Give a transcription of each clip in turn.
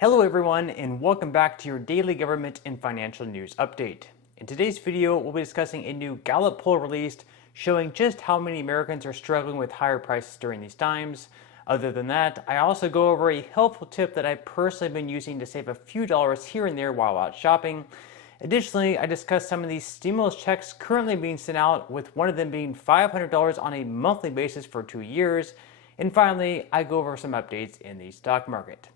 Hello everyone, and welcome back to your daily government and financial news update. In today's video, we'll be discussing a new Gallup poll released showing just how many Americans are struggling with higher prices during these times. Other than that, I also go over a helpful tip that I've personally been using to save a few dollars here and there while out shopping. Additionally, I discuss some of these stimulus checks currently being sent out, with one of them being $500 on a monthly basis for 2 years. And finally, I go over some updates in the stock market.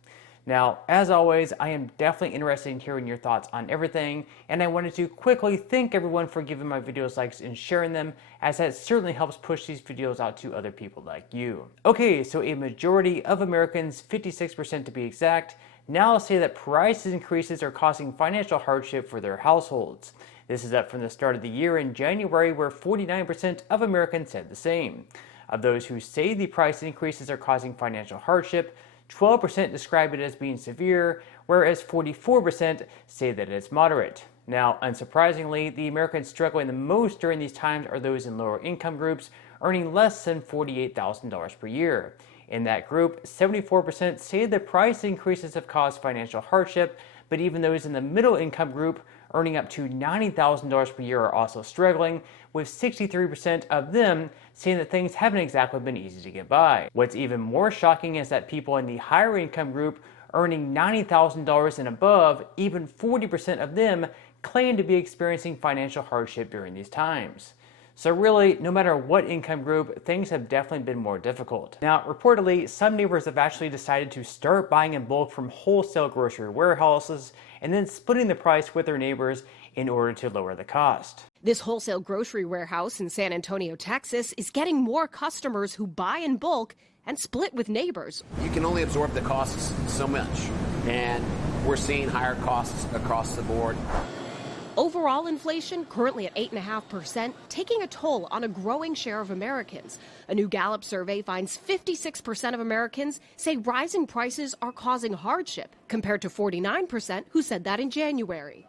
Now, as always, I am definitely interested in hearing your thoughts on everything, and I wanted to quickly thank everyone for giving my videos likes and sharing them, as that certainly helps push these videos out to other people like you. Okay, so a majority of Americans, 56% to be exact, now say that price increases are causing financial hardship for their households. This is up from the start of the year in January, where 49% of Americans said the same. Of those who say the price increases are causing financial hardship, 12% describe it as being severe, whereas 44% say that it's moderate. Now, unsurprisingly, the Americans struggling the most during these times are those in lower income groups earning less than $48,000 per year. In that group, 74% say the price increases have caused financial hardship, but even those in the middle income group earning up to $90,000 per year are also struggling, with 63% of them saying that things haven't exactly been easy to get by. What's even more shocking is that people in the higher income group earning $90,000 and above, even 40% of them claim to be experiencing financial hardship during these times. So really, no matter what income group, things have definitely been more difficult. Now, reportedly, some neighbors have actually decided to start buying in bulk from wholesale grocery warehouses and then splitting the price with their neighbors in order to lower the cost. This wholesale grocery warehouse in San Antonio, Texas, is getting more customers who buy in bulk and split with neighbors. You can only absorb the costs so much, and we're seeing higher costs across the board. Overall inflation, currently at 8.5%, taking a toll on a growing share of Americans. A new Gallup survey finds 56% of Americans say rising prices are causing hardship, compared to 49% who said that in January.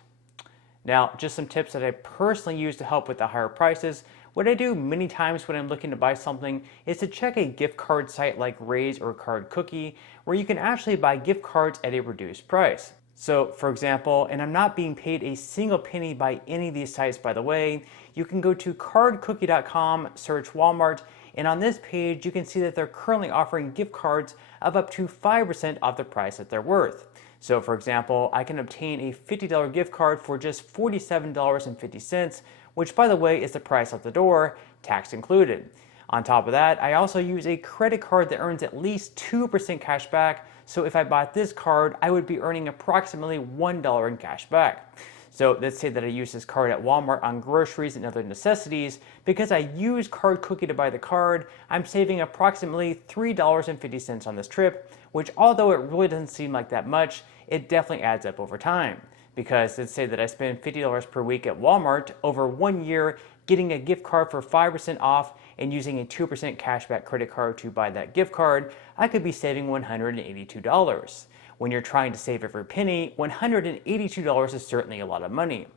Now, just some tips that I personally use to help with the higher prices. What I do many times when I'm looking to buy something is to check a gift card site like Raise or Card Cookie, where you can actually buy gift cards at a reduced price. So, for example, and I'm not being paid a single penny by any of these sites, by the way, you can go to cardcookie.com, search Walmart, and on this page you can see that they're currently offering gift cards of up to 5% off the price that they're worth. So, for example, I can obtain a $50 gift card for just $47.50, which, by the way, is the price at the door, tax included. On top of that, I also use a credit card that earns at least 2% cash back, so if I bought this card, I would be earning approximately $1 in cash back. So let's say that I use this card at Walmart on groceries and other necessities. Because I use Card Cookie to buy the card, I'm saving approximately $3.50 on this trip, which, although it really doesn't seem like that much, it definitely adds up over time. Because let's say that I spend $50 per week at Walmart over 1 year, getting a gift card for 5% off and using a 2% cashback credit card to buy that gift card, I could be saving $182. When you're trying to save every penny, $182 is certainly a lot of money.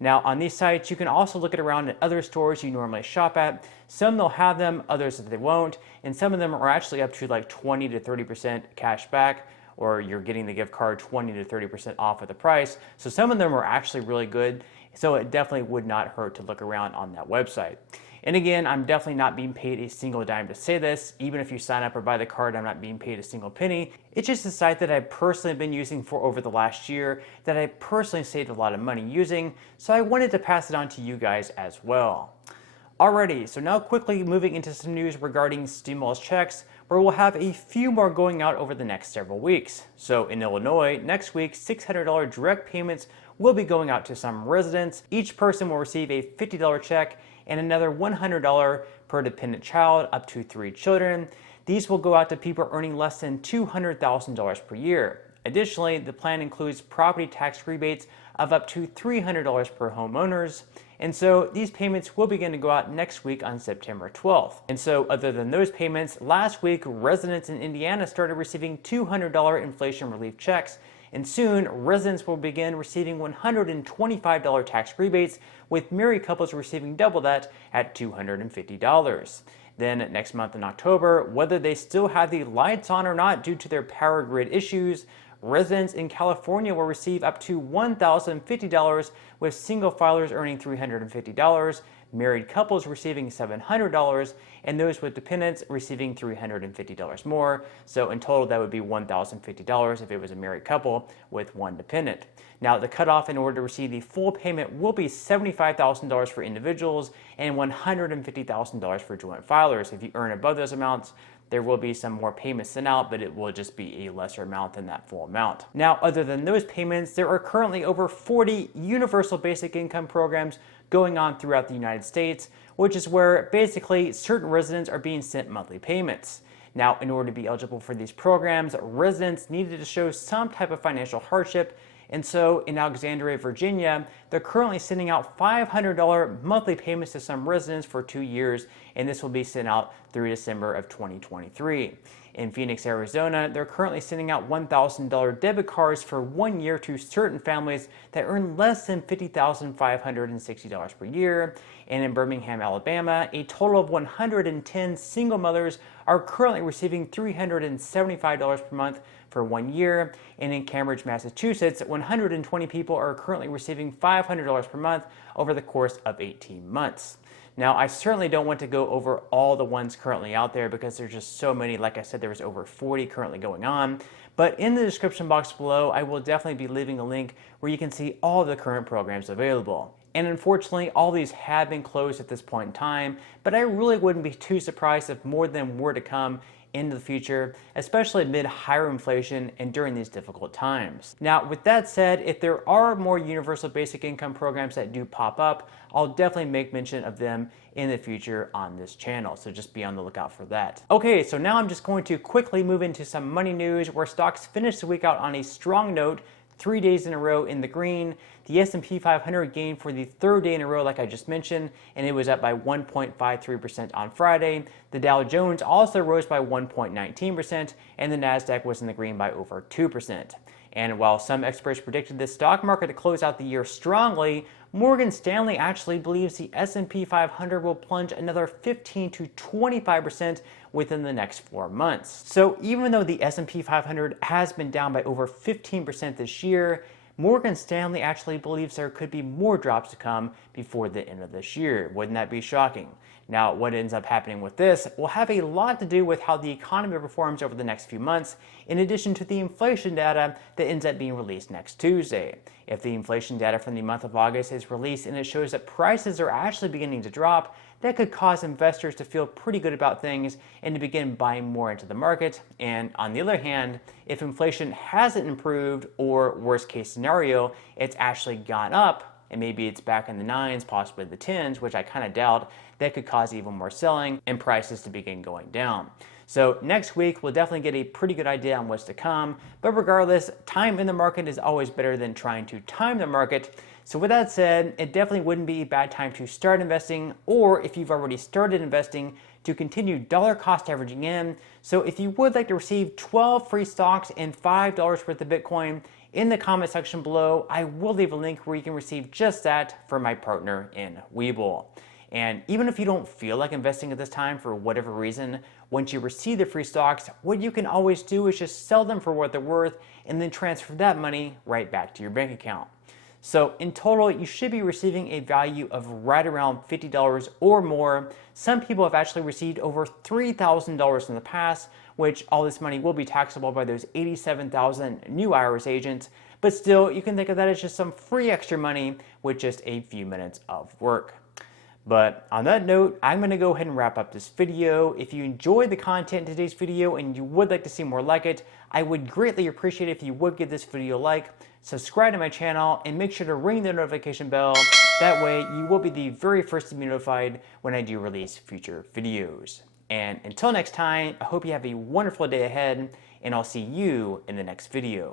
Now, on these sites, you can also look around at other stores you normally shop at. Some they'll have them, others that they won't, and some of them are actually up to like 20 to 30% cash back, or you're getting the gift card 20 to 30% off of the price. So some of them are actually really good, so it definitely would not hurt to look around on that website. And again, I'm definitely not being paid a single dime to say this. Even if you sign up or buy the card, I'm not being paid a single penny. It's just a site that I've personally been using for over the last year that I personally saved a lot of money using, so I wanted to pass it on to you guys as well. Alrighty, so now quickly moving into some news regarding stimulus checks, where we'll have a few more going out over the next several weeks. So in Illinois, next week, $600 direct payments will be going out to some residents. Each person will receive a $50 check and another $100 per dependent child, up to 3 children. These will go out to people earning less than $200,000 per year. Additionally, the plan includes property tax rebates of up to $300 per homeowners. And so these payments will begin to go out next week on September 12th. And so other than those payments, last week residents in Indiana started receiving $200 inflation relief checks, and soon residents will begin receiving $125 tax rebates, with married couples receiving double that at $250. Then next month in October, whether they still have the lights on or not due to their power grid issues, Residents in California will receive up to $1,050, with single filers earning $350, married couples receiving $700, and those with dependents receiving $350 more. So in total, that would be $1,050 if it was a married couple with one dependent. Now, the cutoff in order to receive the full payment will be $75,000 for individuals and $150,000 for joint filers. If you earn above those amounts, there will be some more payments sent out, but it will just be a lesser amount than that full amount. Now, other than those payments, there are currently over 40 universal basic income programs going on throughout the United States, which is where basically certain residents are being sent monthly payments. Now, in order to be eligible for these programs, residents needed to show some type of financial hardship. And so in Alexandria, Virginia, they're currently sending out $500 monthly payments to some residents for 2 years, and this will be sent out through December of 2023. In Phoenix, Arizona, they're currently sending out $1,000 debit cards for 1 year to certain families that earn less than $50,560 per year. And in Birmingham, Alabama, a total of 110 single mothers are currently receiving $375 per month for 1 year. And in Cambridge, Massachusetts, 120 people are currently receiving $500 per month over the course of 18 months. Now, I certainly don't want to go over all the ones currently out there because there's just so many. Like I said, there was over 40 currently going on. But in the description box below, I will definitely be leaving a link where you can see all of the current programs available. And unfortunately, all these have been closed at this point in time, but I really wouldn't be too surprised if more of them were to come into the future, especially amid higher inflation and during these difficult times. Now, with that said, if there are more universal basic income programs that do pop up, I'll definitely make mention of them in the future on this channel, so just be on the lookout for that. Okay, so now I'm just going to quickly move into some money news where stocks finished the week out on a strong note, 3 days in a row in the green. The S&P 500 gained for the third day in a row, like I just mentioned, and it was up by 1.53% on Friday. The Dow Jones also rose by 1.19%, and the Nasdaq was in the green by over 2%. And while some experts predicted the stock market to close out the year strongly, Morgan Stanley actually believes the S&P 500 will plunge another 15 to 25% within the next 4 months. So even though the S&P 500 has been down by over 15% this year, Morgan Stanley actually believes there could be more drops to come before the end of this year. Wouldn't that be shocking? Now, what ends up happening with this will have a lot to do with how the economy performs over the next few months, in addition to the inflation data that ends up being released next Tuesday. If the inflation data from the month of August is released and it shows that prices are actually beginning to drop, that could cause investors to feel pretty good about things and to begin buying more into the market. And on the other hand, if inflation hasn't improved, or worst case scenario, it's actually gone up, and maybe it's back in the 9s, possibly the 10s, which I kind of doubt, that could cause even more selling and prices to begin going down. So next week, we'll definitely get a pretty good idea on what's to come. But regardless, time in the market is always better than trying to time the market. So with that said, it definitely wouldn't be a bad time to start investing, or if you've already started investing, to continue dollar cost averaging in. So if you would like to receive 12 free stocks and $5 worth of Bitcoin, in the comment section below, I will leave a link where you can receive just that from my partner in Webull. And even if you don't feel like investing at this time for whatever reason, once you receive the free stocks, what you can always do is just sell them for what they're worth and then transfer that money right back to your bank account. So in total, you should be receiving a value of right around $50 or more. Some people have actually received over $3,000 in the past, which all this money will be taxable by those 87,000 new IRS agents. But still, you can think of that as just some free extra money with just a few minutes of work. But on that note, I'm going to go ahead and wrap up this video. If you enjoyed the content in today's video and you would like to see more like it, I would greatly appreciate it if you would give this video a like, subscribe to my channel, and make sure to ring the notification bell. That way you will be the very first to be notified when I do release future videos. And until next time, I hope you have a wonderful day ahead, and I'll see you in the next video.